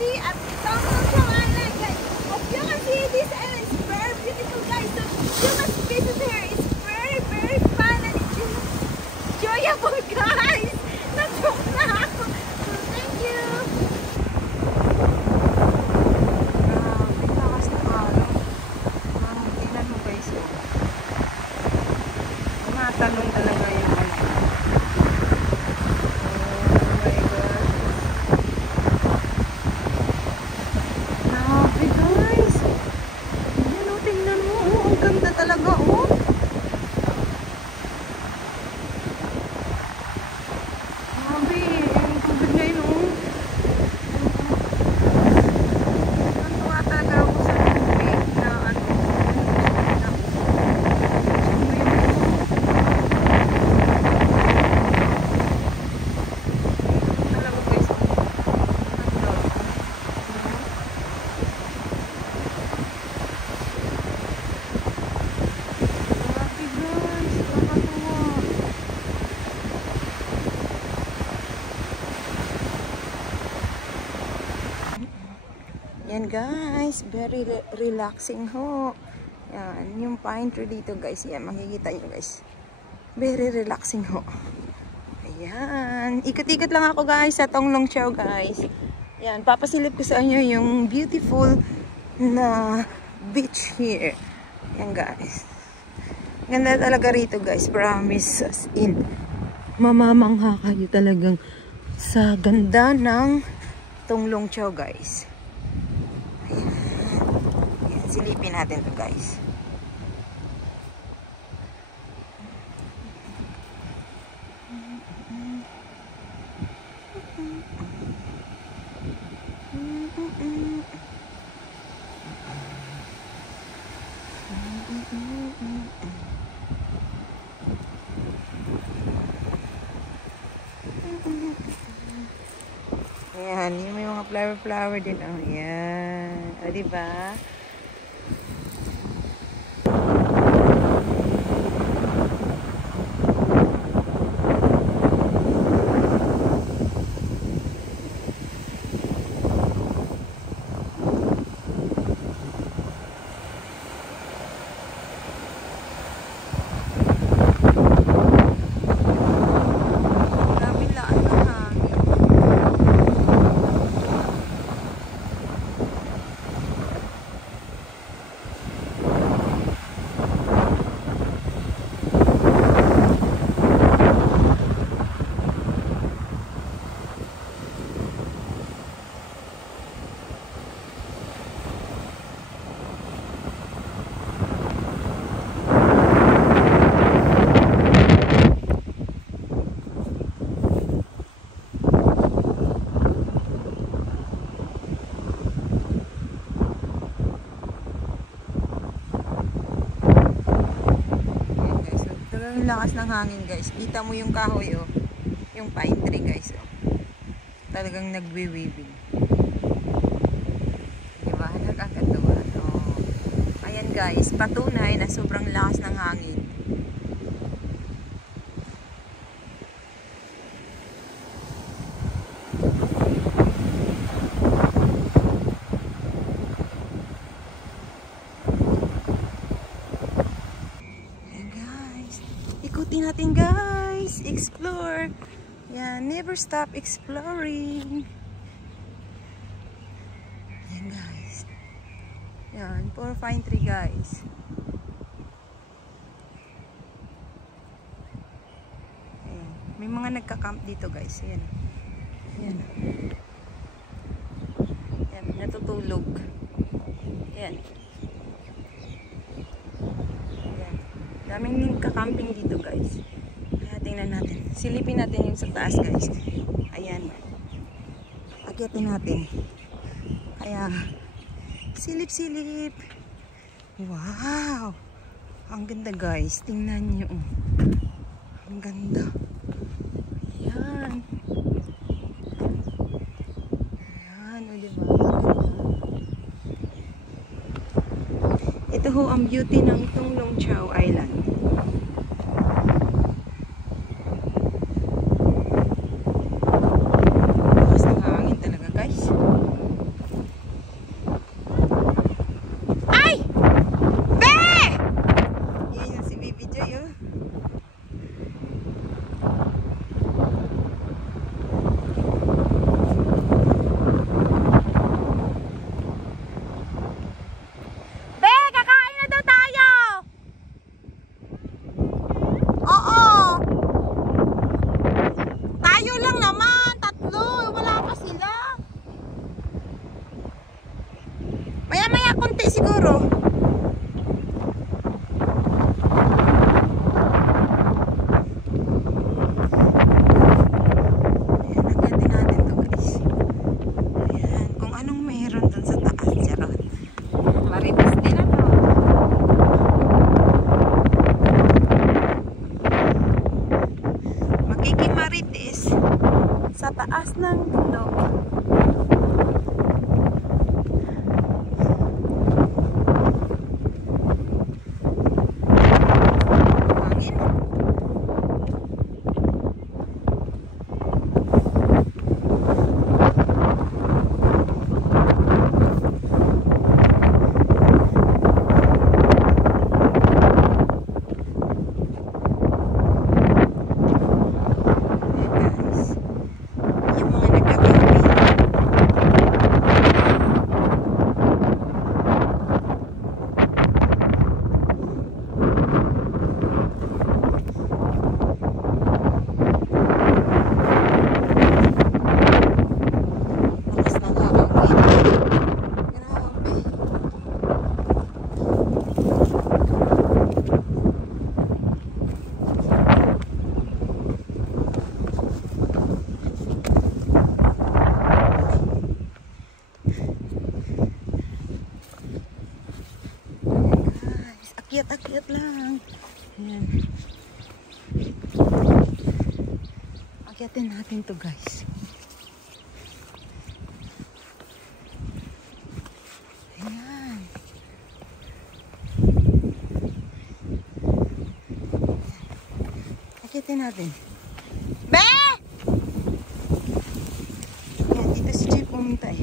already at Tongtong Island, guys. As you can see, this island is very beautiful, guys. So you must visit here. It's very, very fun and enjoyable, guys. Na-joke na ako. So thank you. Grabe, lakas na araw. Tingnan mo, guys. Tumatalong talaga yung yan guys, very relaxing ho. Yan, yung pine tree dito guys. Yan, makikita nyo guys. Very relaxing ho. Ayan. Ikot-ikot lang ako guys sa Tonglong Chau guys. Yan, papasilip ko sa inyo yung beautiful na beach here. Yan guys. Ganda talaga rito guys. Promise as in. Mamamangha kayo talagang sa ganda ng Tonglong Chau guys. Silipin natin to guys. Ayan, yung may mga flower din. Oh, ayan. O, diba? Ang lakas ng hangin guys. Kita mo yung kahoy oh. Yung pine tree guys oh. Talagang nagwi-weaving. Diba? Nakakatawa. Oh. Ayan guys. Patunay na sobrang lakas ng hangin. Ikutin natin guys, explore. Yan, never stop exploring. Yan guys. Yan, puro pine tree guys. Ayan. May mga nagka-camp dito guys. Yan. Yan. Yan, natutulog. Yan. Daming kakamping dito guys. Kaya tingnan natin. Silipin natin yung sa taas guys. Ayan. Akyatin natin. Kaya silip-silip. Wow. Ang ganda guys. Tingnan nyo. Ang ganda. Ayan. Ayan. O diba? Ito ho ang beauty ng Tonglong Chau Island. Lakas ng hangin talaga guys. Be, kakain na daw tayo! Oo! Tayo lang naman, tatlo. Wala pa sila. Maya-maya konti siguro. Sa taas ng bundok. Hangin. Akyat lang. Ayan. Akyatin natin to guys. Ayan. Akyatin natin. Be! Ayan, dito si Jay pumunta eh.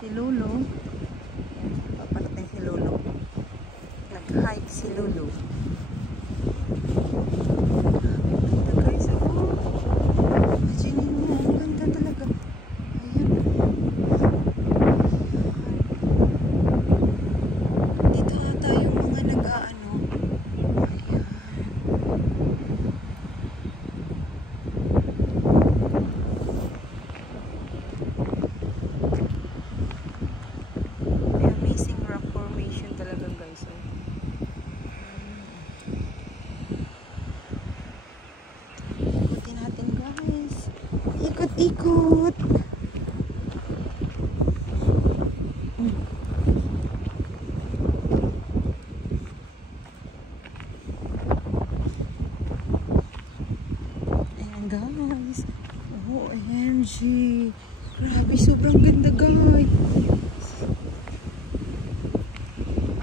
Si Lulu. Paparating si Lulu. Nag-hike si Lulu. Ganda guys, oh. Imagine mo, ang ganda talaga. Ayan. Dito ata yung mga nag-aano. Ayan. Ikot. Ayan guys. Oh, OMG. Grabe, sobrang ganda guys.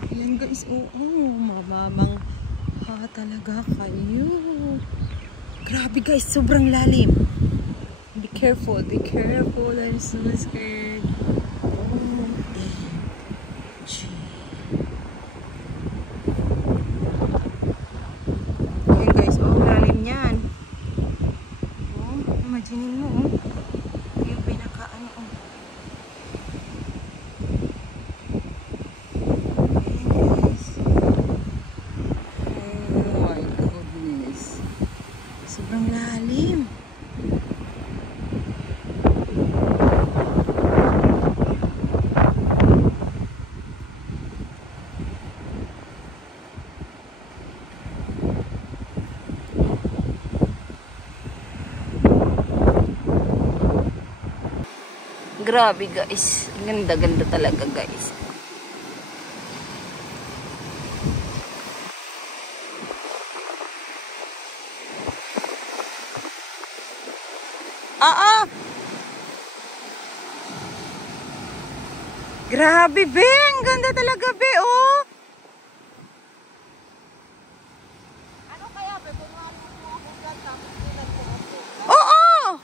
Ayan guys. Oh, mamamang talaga kayo. Grabe guys, sobrang lalim. Be careful, I'm so scared. Okay guys, lalim yan. Imagine mo, yung pinaka-ano, Ayan guys. Oh my goodness. Sobrang lalim. Grabe guys. Ganda-ganda talaga guys. Grabe, be. Ang ganda talaga, be, oh. Ano kaya, be? Kung ano mo akong ganda, magsilan ko ako. Oo!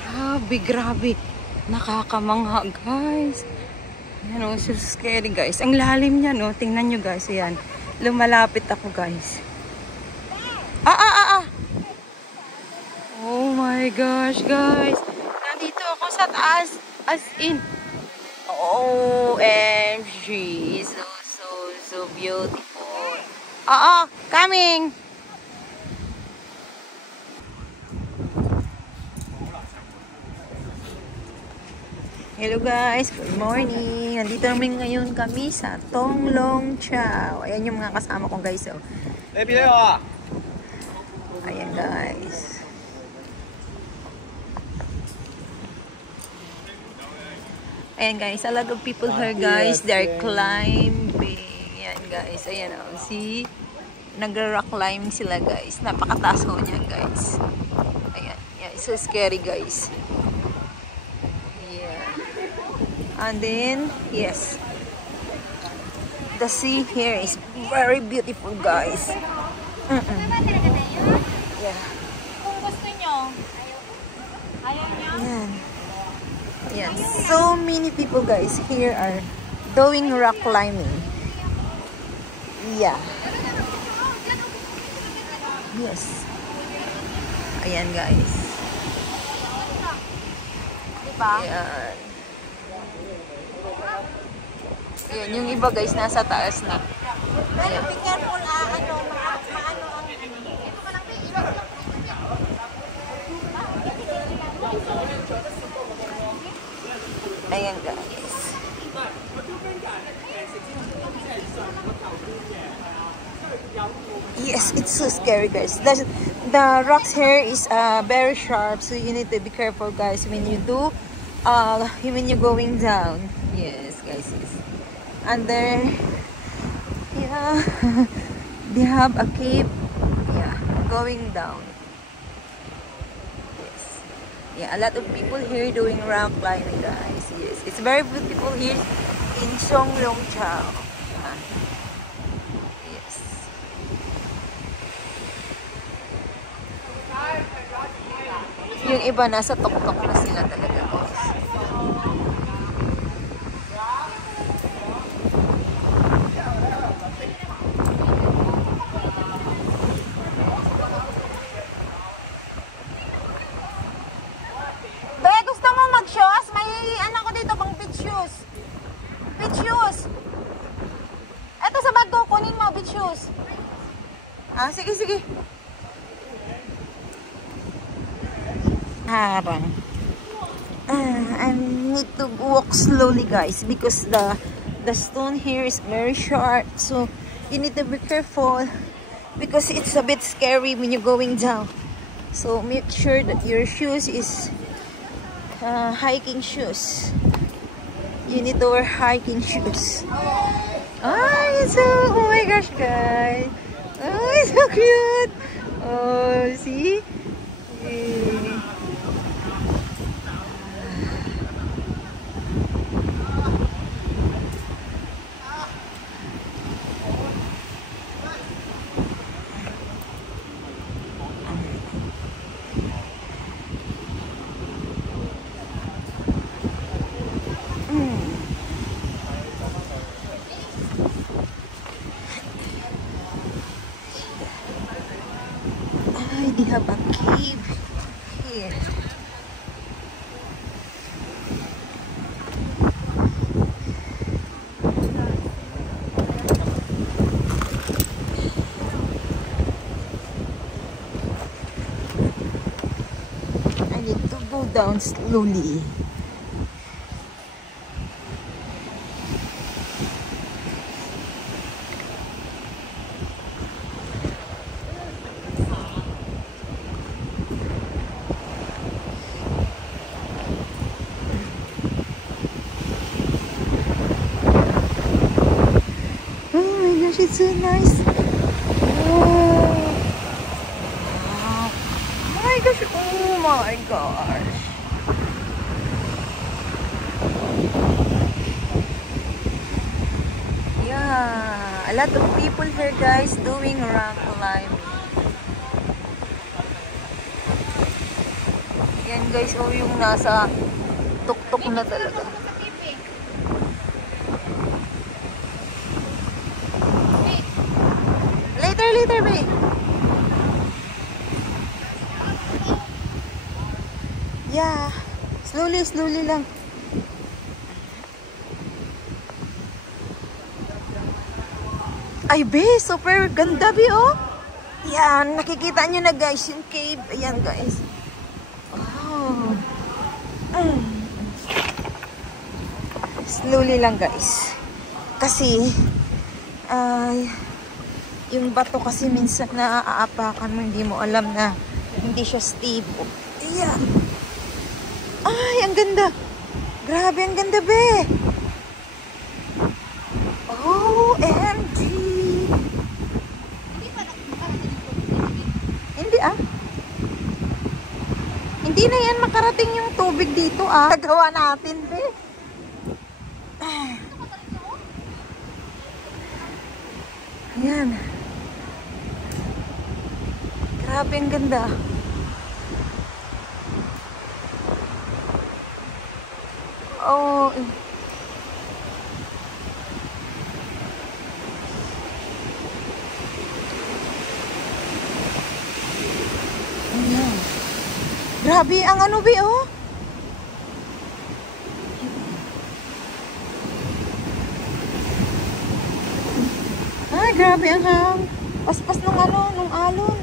Grabe, grabe. Nakakamangha, guys. Yan, oh, so scary, guys. Ang lalim niya, no? Tingnan nyo, guys. Ayan. Lumalapit ako, guys. Oh my gosh, guys. Nandito ako sa taas. As in. OMG. So beautiful. Coming. Hello guys, good morning. Nandito namin ngayon kami sa Tonglong Chau. Ayan yung mga kasama ko guys. Oh. Ayan guys. Ayan guys, a lot of people here guys. They're climbing. Ayan guys, ayan oh. See? Nag-rock climbing sila guys. Napakataas ho niyan guys. Ayan, yeah, it's so scary guys. And then, yes, the sea here is very beautiful, guys. Yeah. Kung gusto nyo, ayaw nyo? Yan. Yan. So many people, guys, here are doing rock climbing. Yeah. Yes. Ayan, guys. Diba? Ayan. Ayan, yung iba guys, nasa taas na. Pero be careful, maano ang... Ito ka lang, Ayan guys. Yes, it's so scary guys. The rocks here is very sharp, so you need to be careful guys when you do when you're going down. Yes guys, yes. And there, yeah, they have a cave, yeah, going down. Yes, yeah, a lot of people here doing rock climbing, guys. Yes, it's very beautiful here in Tonglong Chau. Yes. Yung iba nasa tok-tok na sila talaga, guys. Sige. Harang. I need to walk slowly, guys, because the stone here is very sharp. So you need to be careful because it's a bit scary when you're going down. So make sure that your shoes is hiking shoes. You need to wear hiking shoes. Oh my gosh, guys. Oh, it's so cute. Oh, see? They have a cave here. I need to go down slowly. so nice. Oh. Wow. Oh my gosh. Oh my gosh. Yeah. A lot of people here guys doing rock climbing. Yan guys, oh yung nasa tuktok na talaga. Later, babe. Yeah. Slowly lang. Ay, be, super ganda, be, oh. Yan, nakikita nyo na, guys, yung cave. Ayan, guys. Oh. Slowly lang, guys. Kasi, yung bato kasi minsan naaapakan mo, hindi mo alam na hindi siya stable. Ayan. Ay, ang ganda. Grabe, ang ganda, be. OMG. Hindi, Hindi na yan makarating yung tubig dito, Gawa natin, be. Ayan. Grabe, ang ganda. Oh, ayan. Grabe ang ano, be, oh. Ay, grabe ang paspas ng nung alon.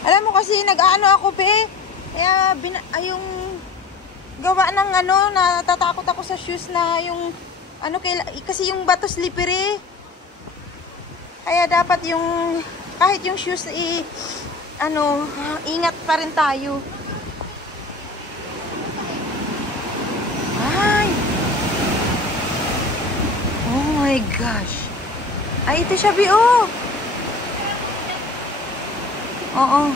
Alam mo kasi nag-aano ako, be. Kaya yung gawa ng natatakot ako sa shoes na yung kasi yung bato slippery. Kaya dapat yung kahit yung shoes ingat pa rin tayo. Ay. Oh my gosh. Ay, ito siya, be, oh. Oo.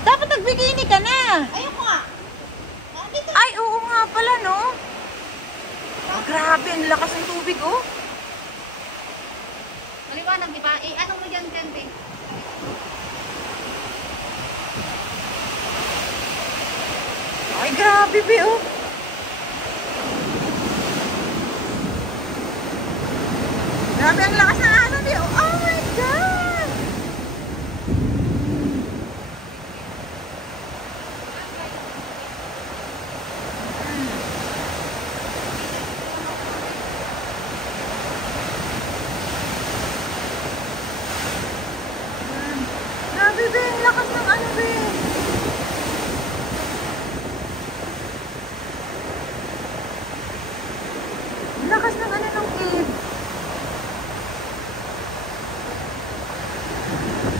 Dapat nagbikini ka na. Ayoko nga. Ay, oo nga pala, no? Oh, grabe, ang lakas ng tubig, oh. Maliwanag, di ba? Ano mo dyan, Kente? Ay, grabe, be, oh. Grabe, ang lakas ng alon, be, oh. Oh my God! Grabe, be, ang lakas ng be. Ang lakas ng ng cave.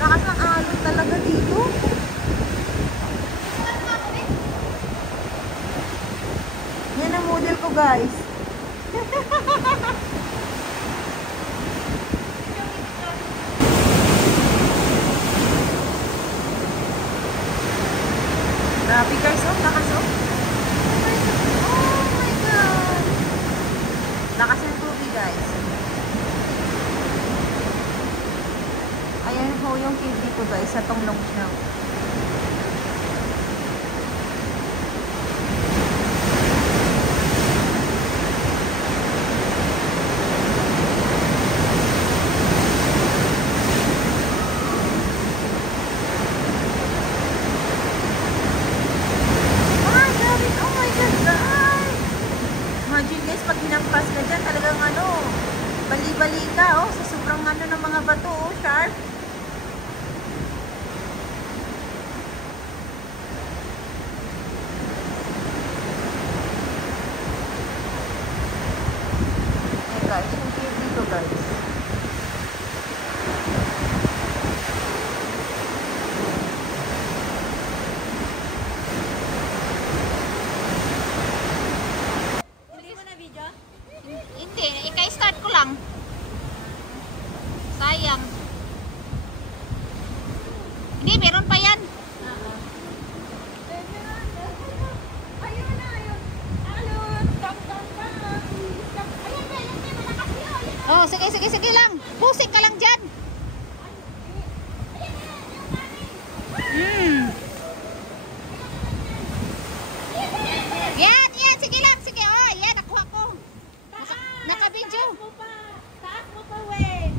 Lakas ng alon talaga dito. Yan ang model ko, guys. Grabe, guys, oh, lakas, oh. Oh my God. Lakas ng tubig, guys. Ayan ho yung cave dito, guys, sa Tonglong siya. Imagine guys, pag hinampas ka dyan, talagang bali-bali ka, oh, sa sobrang ng mga bato, oh, sharp. Hey guys, yung cave dito, guys. Sige lang. Pusik ka lang dyan. Yan, sige lang. Sige, oh, yan, nakuha ko. Naka-video. Taas mo pa, we.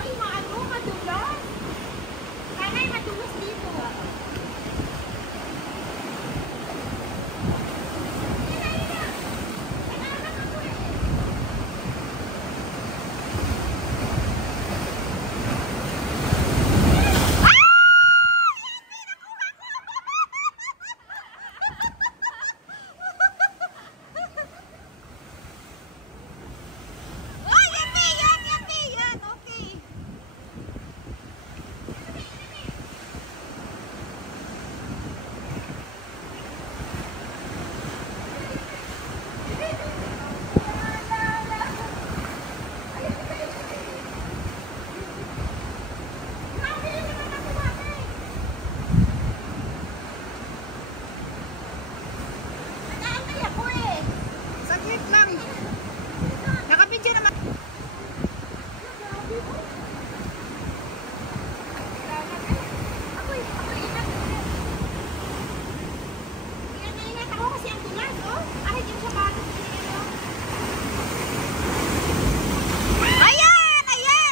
Ay, madulas. Kanay, madulas dito. Saglit lang. Naka-video naman. Ingat ako kasi ang dulas, oh. Kahit yung sapatos ko nila. Ayan!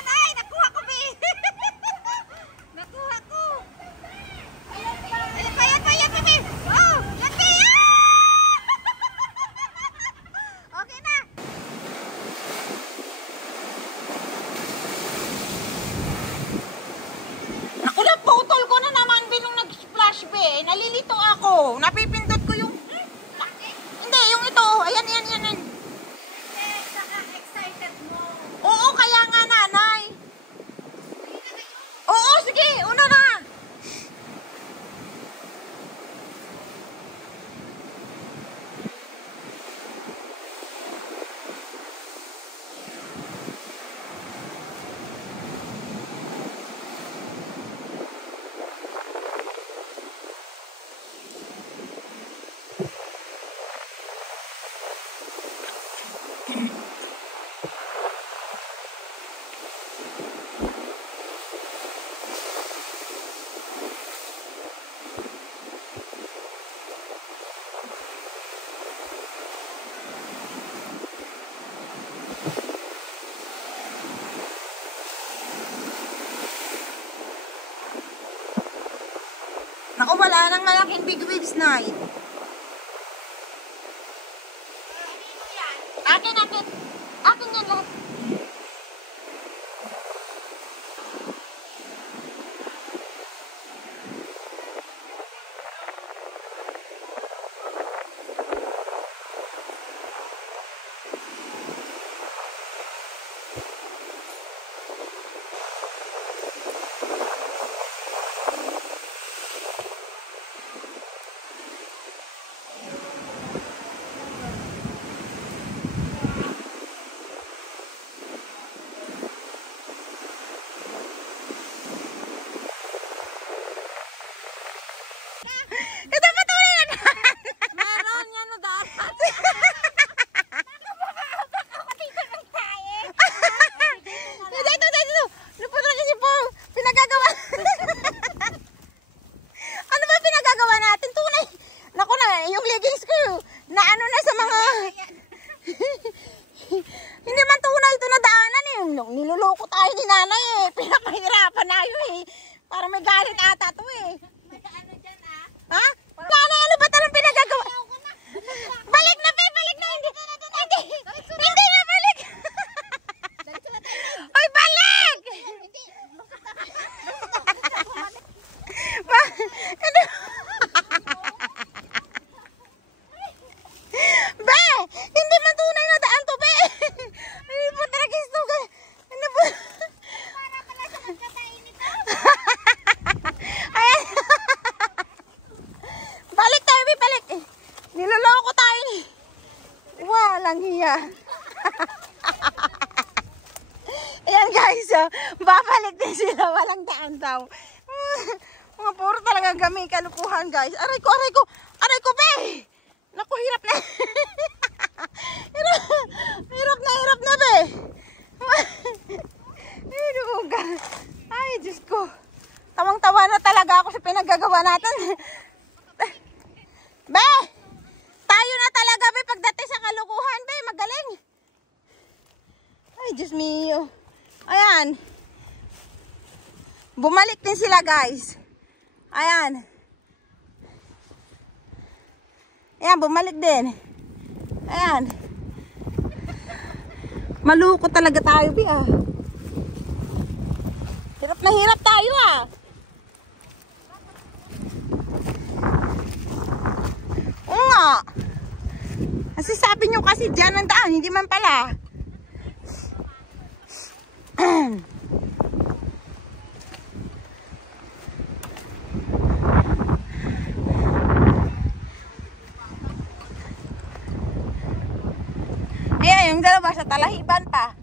Ay, nakuha ko, Bi. Nakuha ko. Ayan pa, Bi. Oh, yan, Bi. Okay na. Naku, naputol ko na naman binong nag-splash be. Nalilito ako. Napipindot ko yung... Hindi, yung ito. Ayan. Saka excited mo. Oo, kaya nga nanay. Oo, sige. Una na. Naku, wala nang malaking big waves night. Akin. Akin yan lahat. Ito pa to yan. Meron yan na daan. Dito. Naputol kasi po. Pinagagawa. Ano ba pinagagawa natin? Tunay. Naku na, yung leggings ko. Na ano na sa mga... Hindi man tunay ito na daanan eh. Niluloko tayo ni nanay eh. Pinapahirapan na yun eh. Parang may galit ata to eh. May ano dyan, ah. Ha? Nanay, ano ba talagang pinagagawa? Balik na, Pe! Balik na! Hindi na balik! Oy, balik! Ano? Be! Hindi man tunay na daan to, Be! Hindi po talaga ito. Ano po? Para pala sa magkatayin ito. Ayan. Balik tayo, Be! Balik! Niloloko tayo eh. Walang hiya. Ayan guys, oh, babalik din sila. Walang daan daw. Mga puro talaga gami kalukuhan, guys. Aray ko, aray ko. Aray ko, be! Naku, hirap na. hirap na, be. Ay, Diyos ko. Tawang-tawa na talaga ako sa pinaggagawa natin. Be! Tayo na talaga, be, pagdating sa kalukuhan, be. Magaling. Ay, Diyos mio. Ayan. Bumalik din sila, guys. Ayan. Ayan, bumalik din. Ayan. Maluko talaga tayo, be, ah. Hirap na hirap tayo, ah. Oo nga. Kasi sabi nyo kasi dyan ang daan, hindi man pala. Ayan, yung dalawa sa talahiban pa.